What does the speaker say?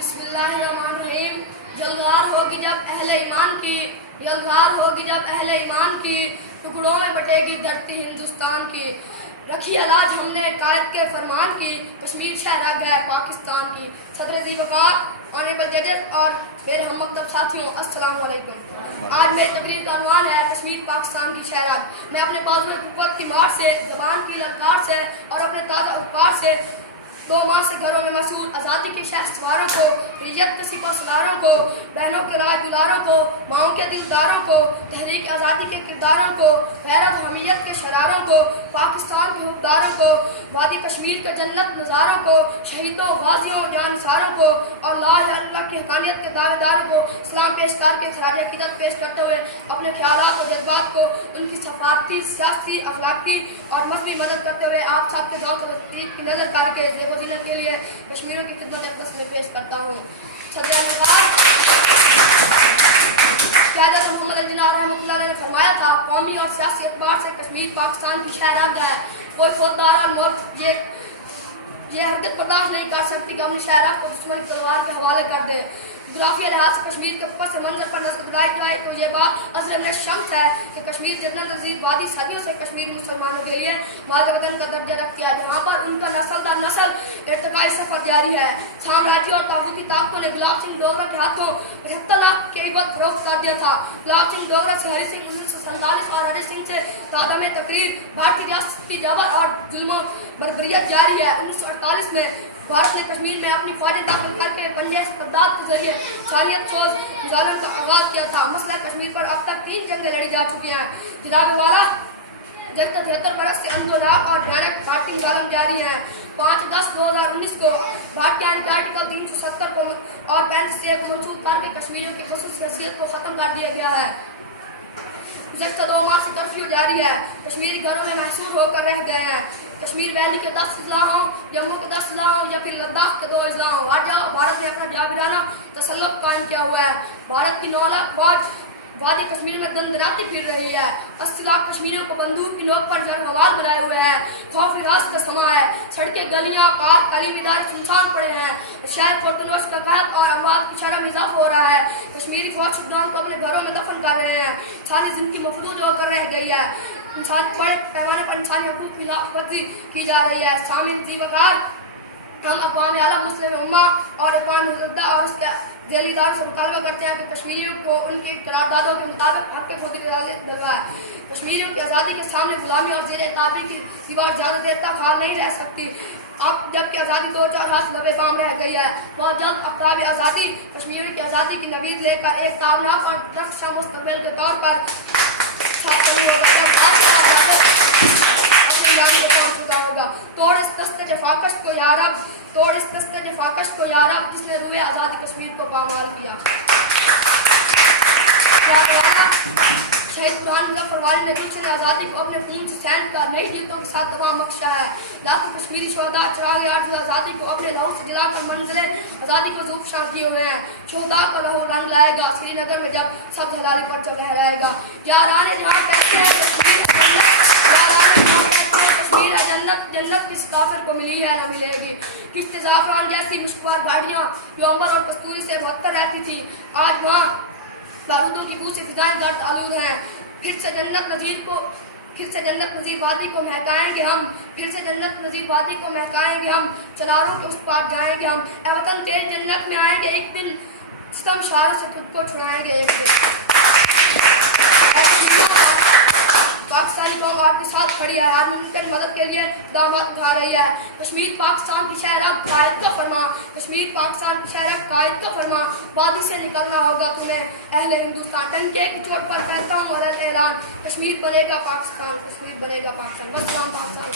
बिस्मिल्लाहिर्रहमानिर्रहीम। यलगार होगी जब अहले ईमान की, यलगार होगी जब अहले ईमान की, टुकड़ों में बटेगी धरती हिंदुस्तान की। रखी अलाज हमने कायद के फरमान की, कश्मीर शहर है पाकिस्तान की। सदर जी वकार, ऑनरेबल जजेस और मेरे हम मकतब साथियों, अस्सलाम वालेकुम। आज मेरी तकरीर का अनवान है कश्मीर पाकिस्तान की शहरत। मैं अपने बाजुए कुव्वत की मार से, जबान की ललकार से और अपने ताज़ा उपकार से 2 माह से घरों में मसूल आज़ादी के शहर सवारों को, रियत के सिपा सलारों को, बहनों के राज दुलारों को, माओं के दिलदारों को, तहरीक आज़ादी के किरदारों को, गैरत हमीयत के शरारों को, पाकिस्तान के हुक्मदारों को, वादी कश्मीर के जन्नत नज़ारों को, शहीदों गाजियों जानिसारों को और ला इलाहा इल्लल्लाह की हकानियत के दावेदारों को सलाम पेश करके खराज अकीदत पेश करते हुए अपने ख्यालात और जज्बात को उनकी सफारती, सियासी, अखलाकी और मजहबी मदद करते हुए आप सबके दौर की नज़र करके ज़ेब ज़ीनत के लिए कश्मीरों की खिदमत अक़दस में पेश करता हूँ। क़यादत मोहम्मद अली जिन्ना रहमतुल्लाह अलैह ने फरमाया था, कौमी और सियासी एतबार से कश्मीर पाकिस्तान की शहरत है। कोई फौजदार और मुल्क ये हरकत बर्दाश्त नहीं कर सकती कि अपनी शहरत को दुश्मन की तलवार के हवाले कर दे। जोग्राफिया लिहाज से कश्मीर के पस मंजर पर नजर गुजराई जाए तो ये बात अज़ल में शम्स है कि कश्मीर जितना नज़ीर वादी सदियों से कश्मीरी मुसलमानों के लिए माल वतन का दर्जा रखती है, जहाँ पर उनका नस्ल दर नस्ल इर्तिकाई सफर जारी है। साम्राज्य और ताक़ूती ताकतों ने गुलाब सिंह डोगरा के हाथों 75 लाख के इवत फरोख्त कर दिया था। गुलाब सिंह डोगरा से हरि सिंह 1947 और हरि सिंह से तादम तकरीर भारतीय रियासत की जबर और जुल्म बर्बरियत जारी है। 1948 में भारत ने कश्मीर में अपनी फौजें दाखिल करके पंजे इस्तेमाल के जरिए इंसानियत सोच मुजालम का आगाज किया था। मसला कश्मीर पर अब तक 3 जंगें लड़ी जा चुकी हैं। जनाब वाला 73 बरस से अंदोलक और भयानक भारतीय मुजालम जारी है। 5/10/2019 को भारतीय आईन के आर्टिकल 370 को और 35 को मंसूख करके कश्मीरियों की खुसूसी हैसियत को खत्म कर दिया गया है। गुज़श्ता 2 माह से कर्फ्यू जारी है। कश्मीरी घरों में महसूर होकर रह गए हैं। कश्मीर वैली के 10 अजला हों, जम्मू के 10 अजला हों या फिर लद्दाख के 2 अजला हों, हर जगह भारत ने अपना जाबिराना तसल्लुत कायम किया हुआ है। भारत की 9 लाख फौज वादी कश्मीर में दंदराती फिर रही है। 80 लाख कश्मीरियों को बंदूक की नोक पर जंग हवाल बनाए हुए हैं। खौफ हिरास का समा है। सड़कें, गलियां, पार्क, तालीमी इदारे सुनसान पड़े हैं। शहर खुर्दनोश का कहत और अमवात की शरह में इजाफा हो रहा है। कश्मीरी फौज शुद्धान को अपने घरों में दफन कर रहे हैं। इंसानी जिंदगी मफलूज होकर रह गई है। इंसान बड़े पैमाने पर इंसानी हकूक़ की लापरवाही की जा रही है। शामिल जी वकार, हम अक़वाम आलम मुस्लिम उम्मा और इक़वाम मुत्तहिदा और उसके ज़ैली इदारों से मुतालबा करते हैं कि कश्मीरियों को उनके करारदादों के मुताबिक हक़ के खुद दिलवाए। कश्मीरियों की आज़ादी के सामने गुलामी और ज़ेर ताबी की दीवार ज़्यादा देर तक खाल नहीं रह सकती। अब जबकि आज़ादी 2-4 हाथ लबे बाम रह गई है, बहुत जल्द अफ्ताब आज़ादी कश्मीरियों की आज़ादी की नवीद लेकर एक ताबनाक और दख्शा मुस्तक़बिल के तौर पर होगा। तोड़ इस दस्ते जफाकश को यारब, तोड़ इस दस्ते जफाकश को यारब, जिसने रूए आज़ादी कश्मीर को पामाल किया। शहीद बुरहान मुज़फ़्फ़र वाली ने गुलशन आज़ादी को अपने खून से सैंत कर नई जीतों के साथ तमाम बख्शा है। लाखों कश्मीरी शोहदा चिराग आरज़ू आज़ादी को अपने लहू से जलाकर मंज़िले आज़ादी को ज़ूफ़शां किए हुए हैं। शोहदा का लहू रंग लाएगा श्रीनगर में जब सब हलाली पर चल लहराएगा। याराने जहाँ कहते हैं कश्मीर है जन्नत, जन्नत किस काफिर को मिली है ना मिलेगी। किश्त ज़ाफ़रान जैसी मुश्कवार गाड़ियाँ जो अंबर और कस्तूरी से बहत्तर रहती थी, आज वहाँ बारूदों की बू से फिजाएं गर्द आलूद हैं। फिर से जन्नत नज़ीर वादी को महकाएंगे हम, फिर से जन्नत नज़ीर वादी को महकाएंगे हम, चनारों के उस पार जाएंगे हम। ऐ वतन तेरी जन्नत में आएंगे एक दिन, सितम शारों से खुद को छुड़ाएंगे एक दिन। पाकिस्तानी कौम आपके साथ खड़ी है, हर मुमकिन मदद के लिए दामाद उठा रही है। कश्मीर पाकिस्तान की शहरत कायद का फरमा, कश्मीर पाकिस्तान की शहरत कायद का फरमा, वादी से निकलना होगा तुम्हें अहले हिंदुस्तान। टंके की चोट पर कहता हूँ अलग ऐलान, कश्मीर बनेगा पाकिस्तान, कश्मीर बनेगा पाकिस्तान। बस नाम पाकिस्तान।